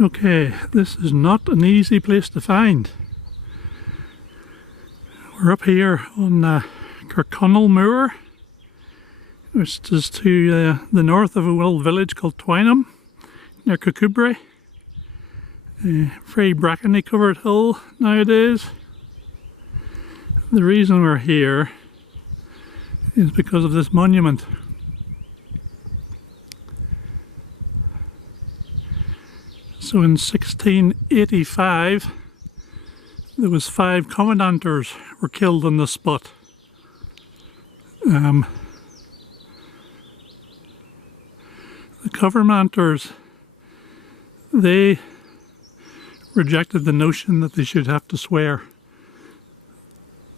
Okay, this is not an easy place to find. We're up here on KIrkconnel Moor, which is to the north of a little village called Twynham, near Kirkconnel. Very brackeny covered hill nowadays. The reason we're here is because of this monument. So in 1685 there was 5 Covenanters were killed on the spot. The Covenanters, they rejected the notion that they should have to swear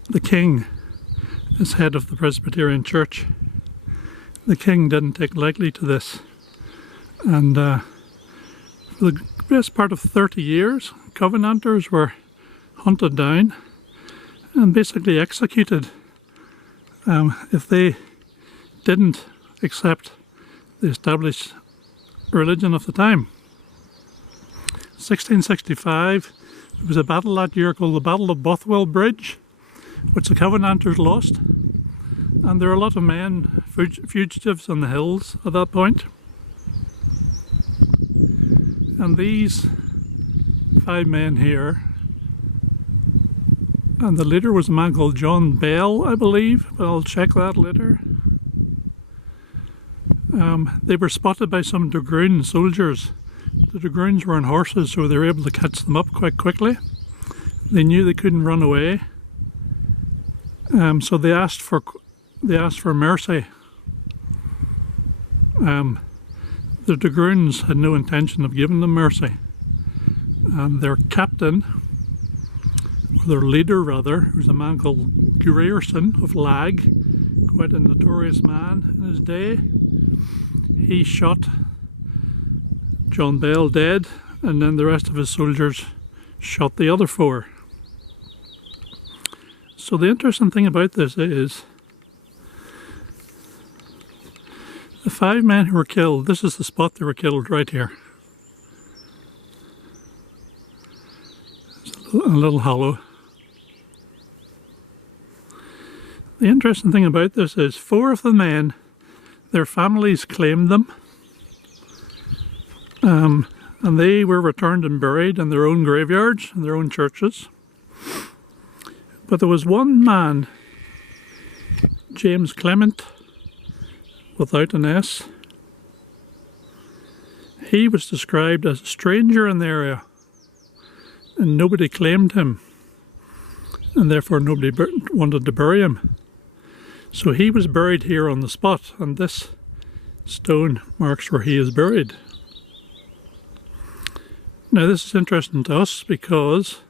the king as head of the Presbyterian Church. The king didn't take lightly to this, and for the best part of 30 years, Covenanters were hunted down and basically executed if they didn't accept the established religion of the time. 1665, there was a battle that year called the Battle of Bothwell Bridge, which the Covenanters lost, and there were a lot of men, fugitives on the hills at that point. And these 5 men here, and the leader was a man called John Bell, I believe, but I'll check that later. They were spotted by some dragoon soldiers. The dragoons were on horses, so they were able to catch them up quite quickly. They knew they couldn't run away, so they asked for mercy. The dragoons had no intention of giving them mercy, and their captain, or their leader rather, was a man called Grierson of Lag, quite a notorious man in his day. He shot John Bell dead, and then the rest of his soldiers shot the other 4. So the interesting thing about this is the 5 men who were killed, this is the spot they were killed right here. It's a little hollow. The interesting thing about this is 4 of the men, their families claimed them, and they were returned and buried in their own graveyards, in their own churches. But there was one man, James Clement, without an S. He was described as a stranger in the area, and nobody claimed him, and therefore nobody wanted to bury him. So he was buried here on the spot, and this stone marks where he is buried. Now this is interesting to us because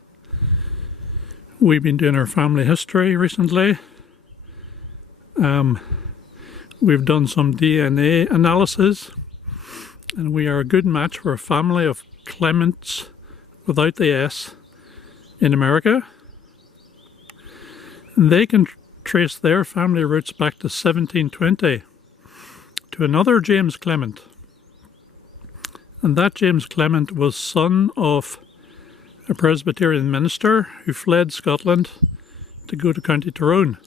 we've been doing our family history recently. We've done some DNA analysis, and we are a good match for a family of Clements without the S in America. And they can trace their family roots back to 1720 to another James Clement. And that James Clement was son of a Presbyterian minister who fled Scotland to go to County Tyrone.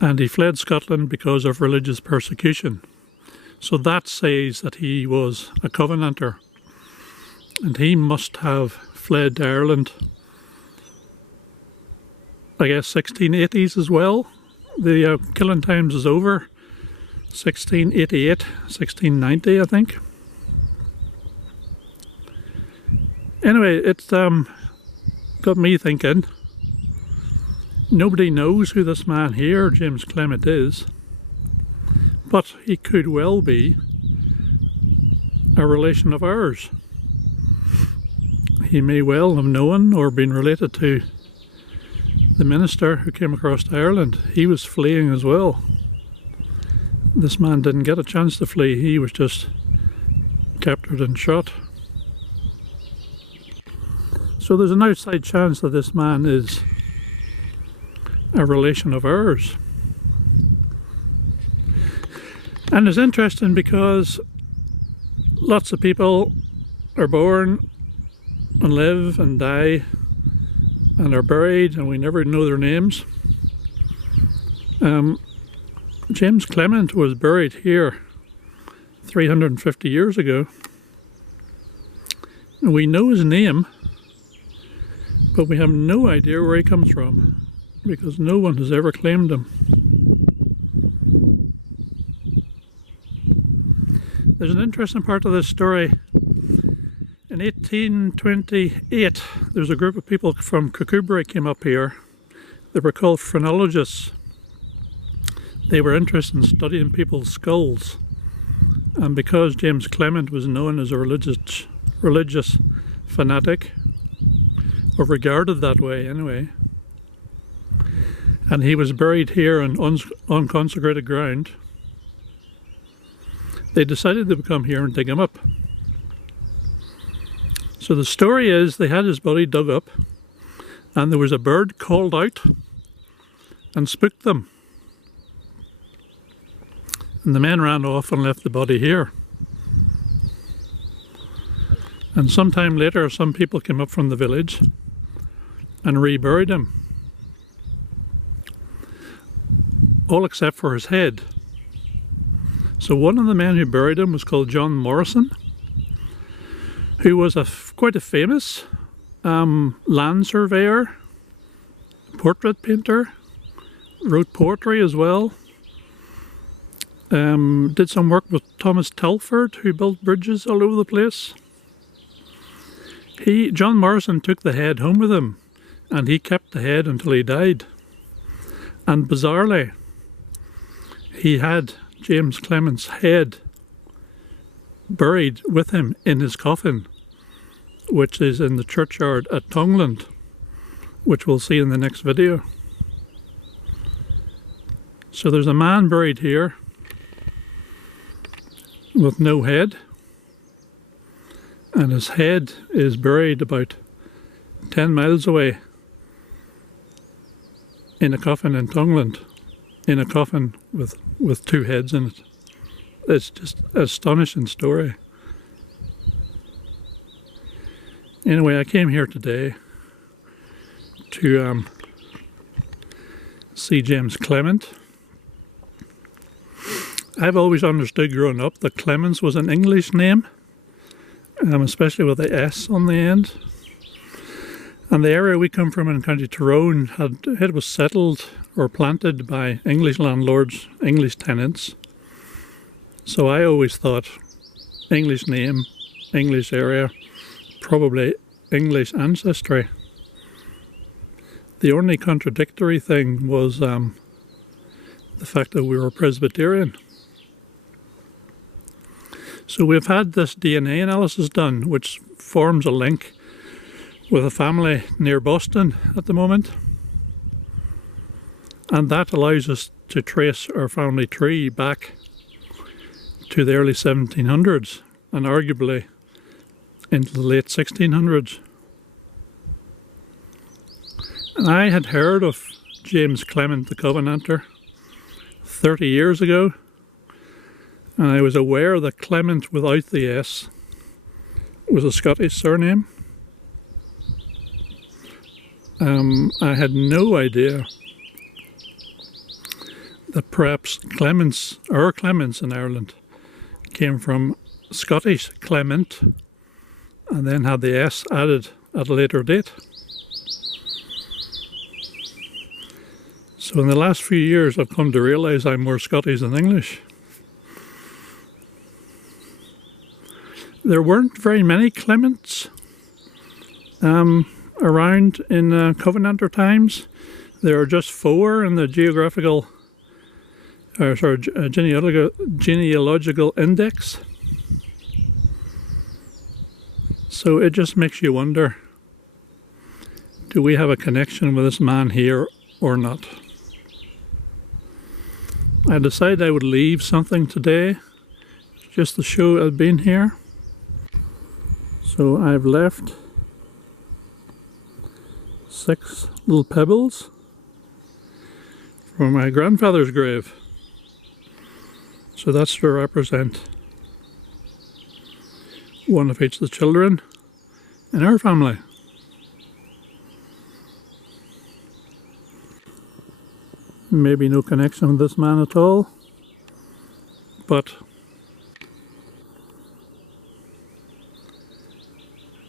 And he fled Scotland because of religious persecution. So that says that he was a Covenanter. And he must have fled to Ireland, I guess 1680s as well. The killing times is over. 1688, 1690 I think. Anyway, it's got me thinking. Nobody knows who this man here, James Clement, is, but he could well be a relation of ours. He may well have known or been related to the minister who came across to Ireland. He was fleeing as well. This man didn't get a chance to flee, he was just captured and shot. So there's an outside chance that this man is a relation of ours. And it's interesting because lots of people are born and live and die and are buried, and we never know their names. James Clement was buried here 350 years ago. And we know his name, but we have no idea where he comes from, because no one has ever claimed him. There's an interesting part of this story. In 1828, there's a group of people from Kirkconnel came up here. They were called phrenologists. They were interested in studying people's skulls. And because James Clement was known as a religious fanatic, or regarded that way anyway, and he was buried here on unconsecrated ground, they decided they would come here and dig him up. So the story is they had his body dug up, and there was a bird called out and spooked them. And the men ran off and left the body here. And sometime later, some people came up from the village and reburied him. All except for his head. So one of the men who buried him was called John Morrison, who was quite a famous land surveyor, portrait painter, wrote poetry as well. Did some work with Thomas Telford, who built bridges all over the place. John Morrison took the head home with him, and he kept the head until he died. And bizarrely, he had James Clement's head buried with him in his coffin, which is in the churchyard at Tongland, which we'll see in the next video. So there's a man buried here with no head, and his head is buried about 10 miles away in a coffin in Tongland, in a coffin with two heads in it. It's just an astonishing story. Anyway, I came here today to see James Clement. I've always understood growing up that Clements was an English name, especially with the S on the end. And the area we come from in County Tyrone it was settled or planted by English landlords, English tenants. So I always thought English name, English area, probably English ancestry. The only contradictory thing was the fact that we were Presbyterian. So we've had this DNA analysis done, which forms a link with a family near Boston at the moment. And that allows us to trace our family tree back to the early 1700s and arguably into the late 1600s. And I had heard of James Clement the Covenanter 30 years ago, and I was aware that Clement without the S was a Scottish surname. I had no idea that perhaps our Clements in Ireland came from Scottish Clement and then had the S added at a later date. So in the last few years I've come to realise I'm more Scottish than English. There weren't very many Clements around in Covenanter times. There are just 4 in the genealogical index. So it just makes you wonder, do we have a connection with this man here or not? I decided I would leave something today just to show I've been here. So I've left 6 little pebbles from my grandfather's grave. So that's to represent one of each of the children in our family. Maybe no connection with this man at all, but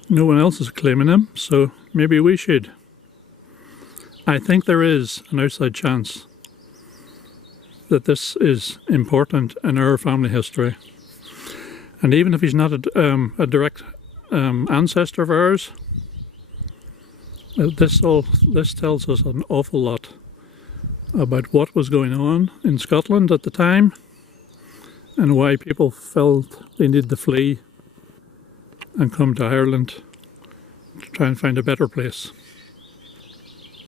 no one else is claiming him, so maybe we should. I think there is an outside chance that this is important in our family history. And even if he's not a direct ancestor of ours, this tells us an awful lot about what was going on in Scotland at the time and why people felt they needed to flee and come to Ireland to try and find a better place.